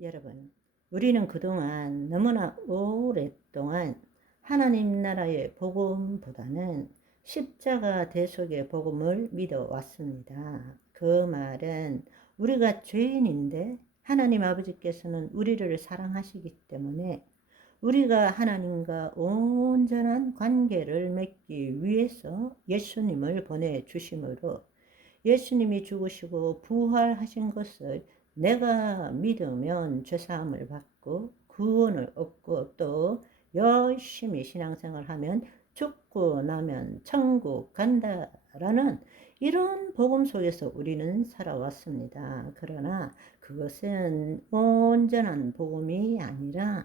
여러분, 우리는 그동안 너무나 오랫동안 하나님 나라의 복음보다는 십자가 대속의 복음을 믿어왔습니다. 그 말은 우리가 죄인인데 하나님 아버지께서는 우리를 사랑하시기 때문에 우리가 하나님과 온전한 관계를 맺기 위해서 예수님을 보내주심으로 예수님이 죽으시고 부활하신 것을 내가 믿으면 죄사함을 받고 구원을 얻고 또 열심히 신앙생활하면 죽고 나면 천국 간다라는 이런 복음 속에서 우리는 살아왔습니다. 그러나 그것은 온전한 복음이 아니라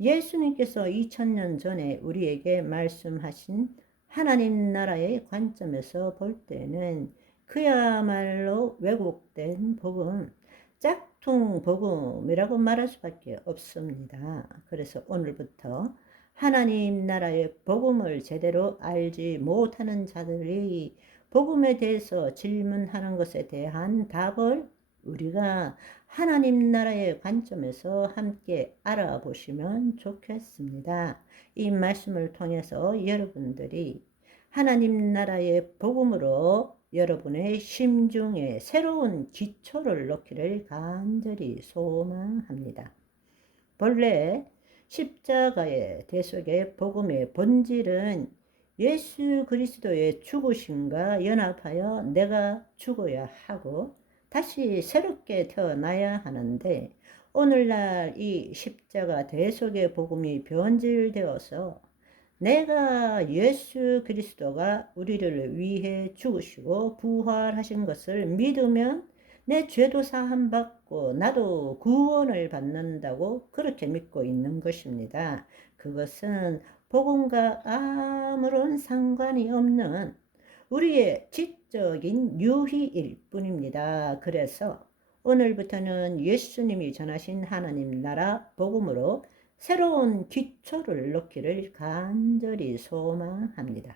예수님께서 2000년 전에 우리에게 말씀하신 하나님 나라의 관점에서 볼 때는 그야말로 왜곡된 복음, 짝퉁 복음이라고 말할 수밖에 없습니다. 그래서 오늘부터 하나님 나라의 복음을 제대로 알지 못하는 자들이 복음에 대해서 질문하는 것에 대한 답을 우리가 하나님 나라의 관점에서 함께 알아보시면 좋겠습니다. 이 말씀을 통해서 여러분들이 하나님 나라의 복음으로 여러분의 심중에 새로운 기초를 놓기를 간절히 소망합니다. 본래 십자가의 대속의 복음의 본질은 예수 그리스도의 죽으심과 연합하여 내가 죽어야 하고 다시 새롭게 태어나야 하는데, 오늘날 이 십자가 대속의 복음이 변질되어서 내가 예수 그리스도가 우리를 위해 죽으시고 부활하신 것을 믿으면 내 죄도 사함 받고 나도 구원을 받는다고 그렇게 믿고 있는 것입니다. 그것은 복음과 아무런 상관이 없는 우리의 지적인 유희일 뿐입니다. 그래서 오늘부터는 예수님이 전하신 하나님 나라 복음으로 새로운 기초를 놓기를 간절히 소망합니다.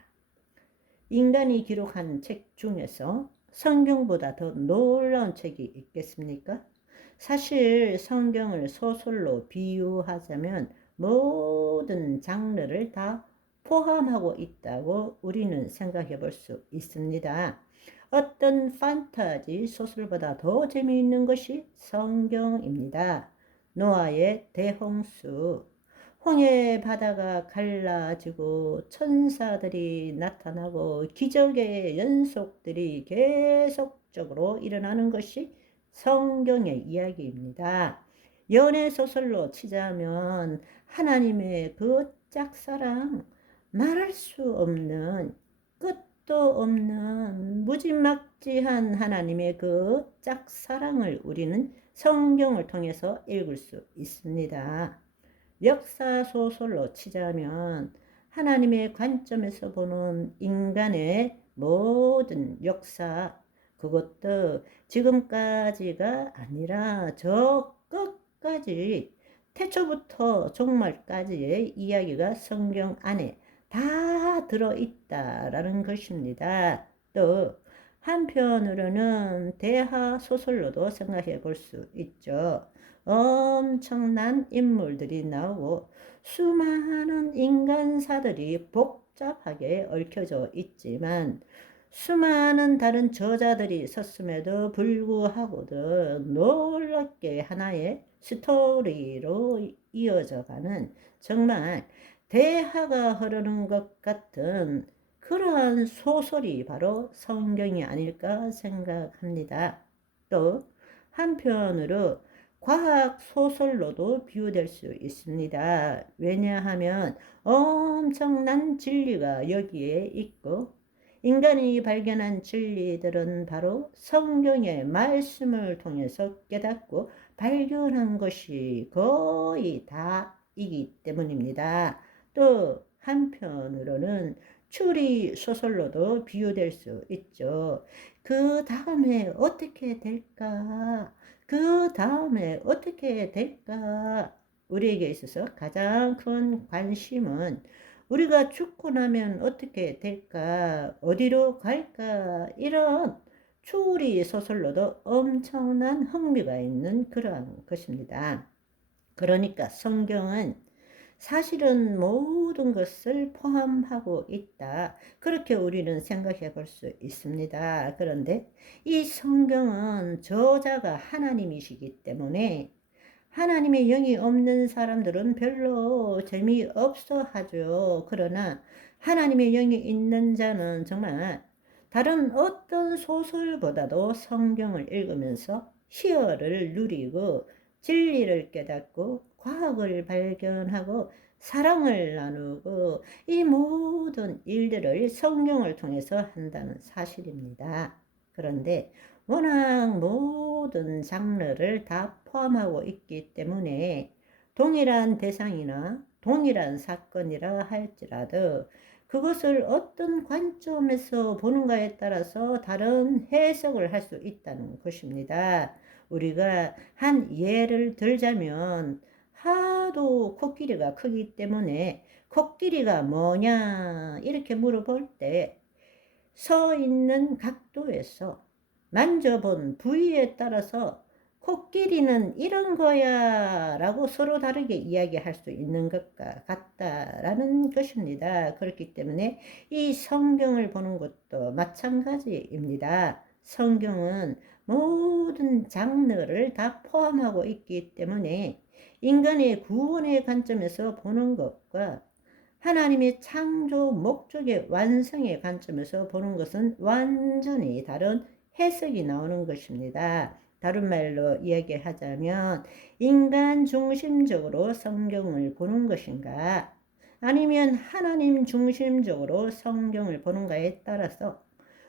인간이 기록한 책 중에서 성경보다 더 놀라운 책이 있겠습니까? 사실 성경을 소설로 비유하자면 모든 장르를 다 포함하고 있다고 우리는 생각해 볼 수 있습니다. 어떤 판타지 소설보다 더 재미있는 것이 성경입니다. 노아의 대홍수, 홍해 바다가 갈라지고 천사들이 나타나고 기적의 연속들이 계속적으로 일어나는 것이 성경의 이야기입니다. 연애 소설로 치자면 하나님의 그 짝사랑, 말할 수 없는 끝도 없는 무지막지한 하나님의 그 짝사랑을 우리는 성경을 통해서 읽을 수 있습니다. 역사 소설로 치자면 하나님의 관점에서 보는 인간의 모든 역사, 그것도 지금까지가 아니라 저 끝까지 태초부터 종말까지의 이야기가 성경 안에 다 들어있다라는 것입니다. 또 한편으로는 대하 소설로도 생각해 볼 수 있죠. 엄청난 인물들이 나오고 수많은 인간사들이 복잡하게 얽혀져 있지만 수많은 다른 저자들이 썼음에도 불구하고도 놀랍게 하나의 스토리로 이어져가는 정말 대화가 흐르는 것 같은 그러한 소설이 바로 성경이 아닐까 생각합니다. 또 한편으로 과학 소설로도 비유될 수 있습니다. 왜냐하면 엄청난 진리가 여기에 있고 인간이 발견한 진리들은 바로 성경의 말씀을 통해서 깨닫고 발견한 것이 거의 다이기 때문입니다. 또 한편으로는 추리 소설로도 비유될 수 있죠. 그 다음에 어떻게 될까? 그 다음에 어떻게 될까? 우리에게 있어서 가장 큰 관심은 우리가 죽고 나면 어떻게 될까? 어디로 갈까? 이런 추리 소설로도 엄청난 흥미가 있는 그러한 것입니다. 그러니까 성경은 사실은 모든 것을 포함하고 있다. 그렇게 우리는 생각해 볼 수 있습니다. 그런데 이 성경은 저자가 하나님이시기 때문에 하나님의 영이 없는 사람들은 별로 재미없어 하죠. 그러나 하나님의 영이 있는 자는 정말 다른 어떤 소설보다도 성경을 읽으면서 희열을 누리고 진리를 깨닫고 과학을 발견하고 사랑을 나누고 이 모든 일들을 성경을 통해서 한다는 사실입니다. 그런데 워낙 모든 장르를 다 포함하고 있기 때문에 동일한 대상이나 동일한 사건이라 할지라도 그것을 어떤 관점에서 보는가에 따라서 다른 해석을 할 수 있다는 것입니다. 우리가 한 예를 들자면 하도 코끼리가 크기 때문에 코끼리가 뭐냐 이렇게 물어볼 때 서 있는 각도에서 만져본 부위에 따라서 코끼리는 이런 거야 라고 서로 다르게 이야기할 수 있는 것과 같다라는 것입니다. 그렇기 때문에 이 성경을 보는 것도 마찬가지입니다. 성경은 모든 장르를 다 포함하고 있기 때문에 인간의 구원의 관점에서 보는 것과 하나님의 창조 목적의 완성의 관점에서 보는 것은 완전히 다른 해석이 나오는 것입니다. 다른 말로 이야기하자면 인간 중심적으로 성경을 보는 것인가 아니면 하나님 중심적으로 성경을 보는가에 따라서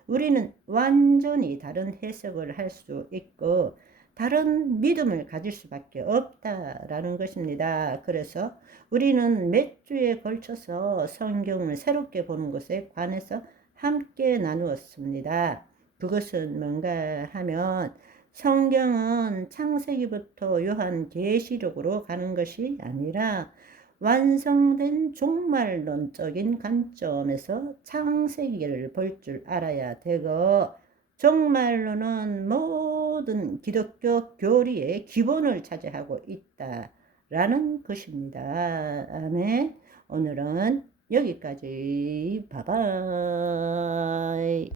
우리는 완전히 다른 해석을 할 수 있고 다른 믿음을 가질 수밖에 없다라는 것입니다. 그래서 우리는 몇 주에 걸쳐서 성경을 새롭게 보는 것에 관해서 함께 나누었습니다. 그것은 뭔가 하면 성경은 창세기부터 요한계시록으로 가는 것이 아니라 완성된 종말론적인 관점에서 창세기를 볼 줄 알아야 되고 종말론은 모든 기독교 교리의 기본을 차지하고 있다라는 것입니다. 아멘. 오늘은 여기까지. 바이바이.